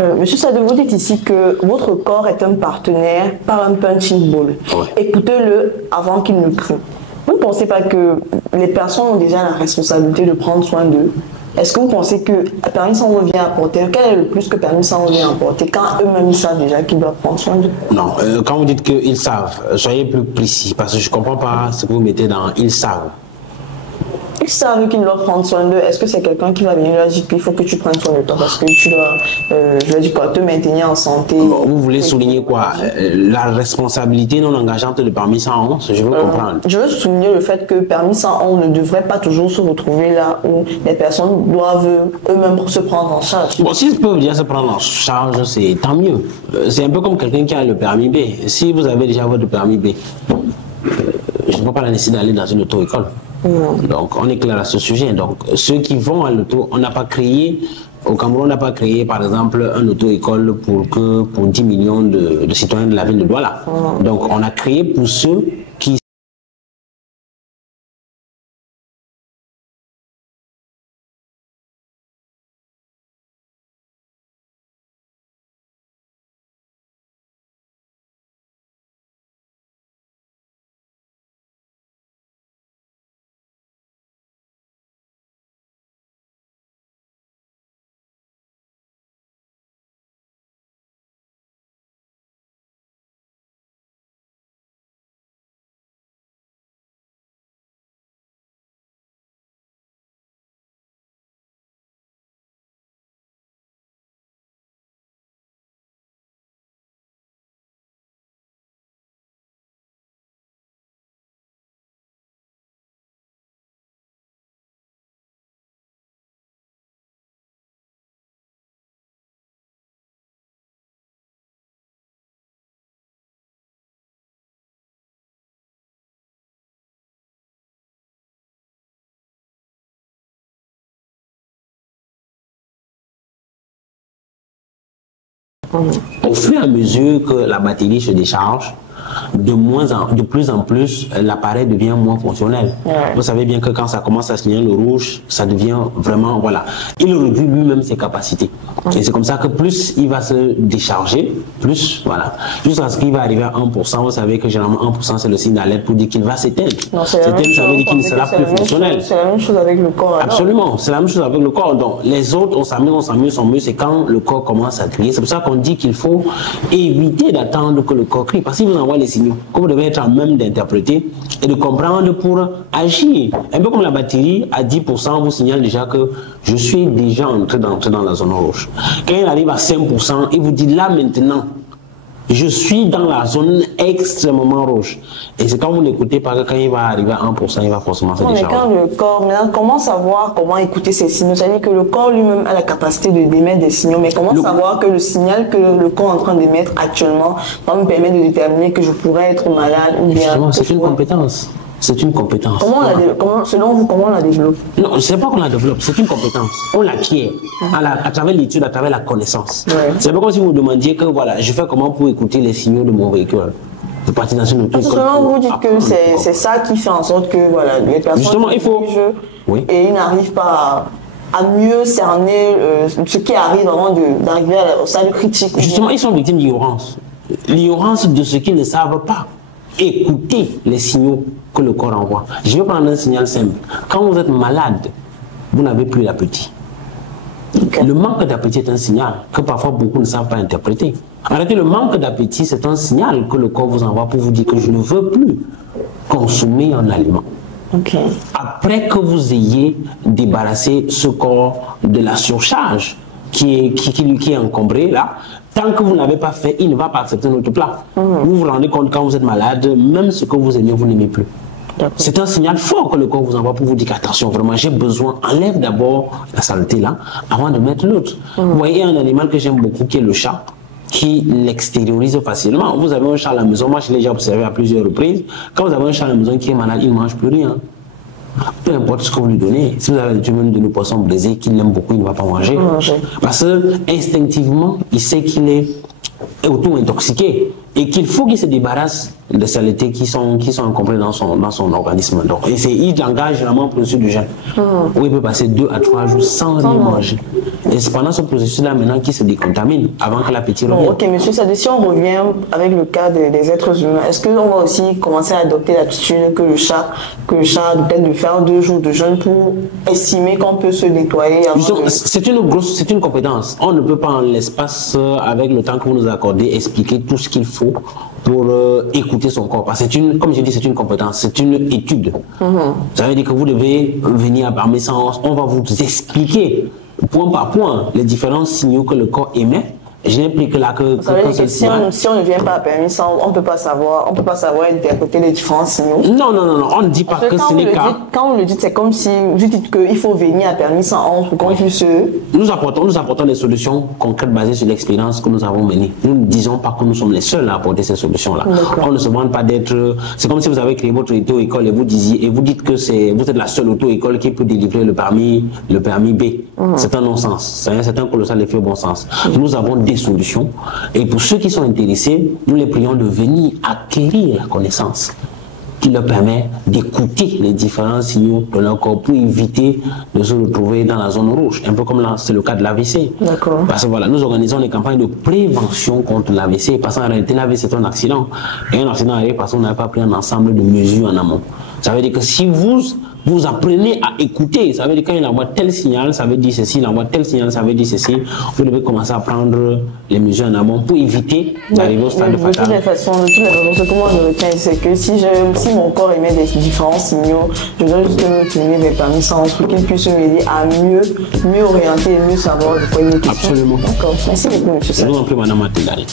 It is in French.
Monsieur Sade, vous dites ici que votre corps est un partenaire par un punching ball. Ouais. Écoutez-le avant qu'il ne crie. Vous ne pensez pas que les personnes ont déjà la responsabilité de prendre soin d'eux? Est-ce que vous pensez que Permis 100 vient apporter? Quel est le plus que Permis 100 vient apporter quand eux-mêmes savent déjà qu'ils doivent prendre soin d'eux? Non, quand vous dites qu'ils savent, soyez plus précis parce que je ne comprends pas ce que vous mettez dans « ils savent ». Ils savent qu'ils doivent prendre soin d'eux. Est-ce que c'est quelqu'un qui va venir leur dire qu'il faut que tu prennes soin de toi parce que tu dois, je veux dire quoi, te maintenir en santé? Vous voulez souligner quoi? La responsabilité non engageante de Permis 111, je veux comprendre. Je veux souligner le fait que Permis 111 ne devrait pas toujours se retrouver là où les personnes doivent eux-mêmes se prendre en charge. Bon, s'ils peuvent bien se prendre en charge, c'est tant mieux. C'est un peu comme quelqu'un qui a le permis B. Si vous avez déjà votre permis B, je ne vois pas la nécessité d'aller dans une auto-école. Donc, on est clair à ce sujet. Donc, ceux qui vont à l'auto, on n'a pas créé, au Cameroun, on n'a pas créé, par exemple, un auto-école pour 10 millions de citoyens de la ville de Douala. Donc, on a créé pour ceux qui au fur et à mesure que la batterie se décharge, de plus en plus, l'appareil devient moins fonctionnel. Vous savez bien que quand ça commence à signaler le rouge, ça devient vraiment, voilà. Il réduit lui-même ses capacités. Et c'est comme ça que plus il va se décharger, plus, voilà. Jusqu'à ce qu'il va arriver à 1%, vous savez que généralement 1% c'est le signe d'alerte pour dire qu'il va s'éteindre. S'éteindre, ça veut dire qu'il ne sera plus fonctionnel. C'est la même chose avec le corps. Alors. Absolument, c'est la même chose avec le corps. Donc les autres, on s'amuse, c'est quand le corps commence à crier. C'est pour ça qu'on dit qu'il faut éviter d'attendre que le corps crie. Parce qu'il vous envoie les signaux que vous devez être en même d'interpréter et de comprendre pour agir. Un peu comme la batterie, à 10% vous signale déjà que je suis déjà entré dans la zone rouge. Quand il arrive à 5%, il vous dit là maintenant, je suis dans la zone extrêmement rouge. Et c'est quand vous n'écoutez pas que quand il va arriver à 1%, il va forcément se décharger. Mais quand le corps, maintenant, comment savoir comment écouter ces signaux? C'est-à-dire que le corps lui-même a la capacité d'émettre des signaux, mais comment savoir que le signal que le corps est en train d'émettre actuellement va me permettre de déterminer que je pourrais être malade ou bien... Justement, c'est une compétence. C'est une compétence. Selon vous, comment on la développe? Non, je ne sais pas qu'on la développe, c'est une compétence. On l'acquiert à travers l'étude, à travers la connaissance. C'est pas comme si vous me demandiez que voilà, je fais comment pour écouter les signaux de mon véhicule. Vous partez dans une auto-école. Selon vous, dites que c'est ça qui fait en sorte que voilà, les personnes justement, il faut... et ils n'arrivent pas à mieux cerner ce qui arrive avant d'arriver au stade critique. Justement, ils sont victimes d'ignorance. L'ignorance de ce qu'ils ne savent pas. Écoutez les signaux que le corps envoie. Je vais prendre un signal simple. Quand vous êtes malade, vous n'avez plus d'appétit. Le manque d'appétit est un signal que parfois beaucoup ne savent pas interpréter. En réalité, le manque d'appétit, c'est un signal que le corps vous envoie pour vous dire que je ne veux plus consommer un aliment. Après que vous ayez débarrassé ce corps de la surcharge qui est encombré là, tant que vous n'avez pas fait, il ne va pas accepter notre plat. Vous vous rendez compte quand vous êtes malade, même ce que vous aimez, vous n'aimez plus. C'est un signal fort que le corps vous envoie pour vous dire qu'attention, vraiment, j'ai besoin, enlève d'abord la saleté là, avant de mettre l'autre. Vous voyez un animal que j'aime beaucoup qui est le chat, qui l'extériorise facilement. Vous avez un chat à la maison, moi je l'ai déjà observé à plusieurs reprises, quand vous avez un chat à la maison qui est malade, il ne mange plus rien. Peu importe ce que vous lui donnez, si vous avez l'habitude même de nos poissons brisés, qu'il aime beaucoup, il ne va pas manger. Parce que instinctivement, il sait qu'il est auto-intoxiqué et qu'il faut qu'il se débarrasse des saletés qui sont encombrées dans son organisme. Donc, il engage généralement un processus de jeûne où il peut passer 2 à 3 jours sans rien manger. Et c'est pendant ce processus-là maintenant qu'il se décontamine avant que la petite revienne. Ok, monsieur Sadou, si on revient avec le cas des êtres humains, est-ce qu'on va aussi commencer à adopter l'attitude que le chat peut-être de faire 2 jours de jeûne pour estimer qu'on peut se nettoyer C'est une compétence. On ne peut pas en l'espace, avec le temps que vous nous accordez, expliquer tout ce qu'il faut pour écouter son corps. Parce que comme je dis, c'est une compétence, c'est une étude. Ça veut dire que vous devez venir à mes séances, on va vous expliquer point par point les différents signaux que le corps émet. Je n'implique là que si on ne vient pas à permis, on ne peut pas savoir interpréter les différents signaux. Non, on ne dit pas que ce n'est qu'à... Quand vous le dites, c'est comme si vous dites qu'il faut venir à permis sans honte pour qu'on puisse... Nous apportons des solutions concrètes basées sur l'expérience que nous avons menée. Nous ne disons pas que nous sommes les seuls à apporter ces solutions-là. On ne se demande pas d'être... C'est comme si vous avez créé votre auto-école et vous dites que vous êtes la seule auto-école qui peut délivrer le permis B. C'est un non-sens. C'est un colossal effet au bon sens. Nous avons des solutions. Et pour ceux qui sont intéressés, nous les prions de venir acquérir la connaissance qui leur permet d'écouter les différents signaux de leur corps pour éviter de se retrouver dans la zone rouge. Un peu comme là, c'est le cas de l'AVC. Parce que voilà, nous organisons des campagnes de prévention contre l'AVC. Parce qu'en réalité, l'AVC c'est un accident. Et un accident arrive parce qu'on n'a pas pris un ensemble de mesures en amont. Ça veut dire que si vous apprenez à écouter, ça veut dire quand il envoie tel signal, ça veut dire ceci, il envoie tel signal, ça veut dire ceci, vous devez commencer à prendre les mesures en amont pour éviter d'arriver au stade de fatal. De toute façon, ce que moi je retiens, c'est que si mon corps émet des différents signaux, je dois juste me tenir vers parmi sans pour qu'il puisse m'aider à mieux orienter et mieux savoir de quoi il est question. Absolument. D'accord. Merci beaucoup, monsieur. Je vous en prie, madame Mathilde.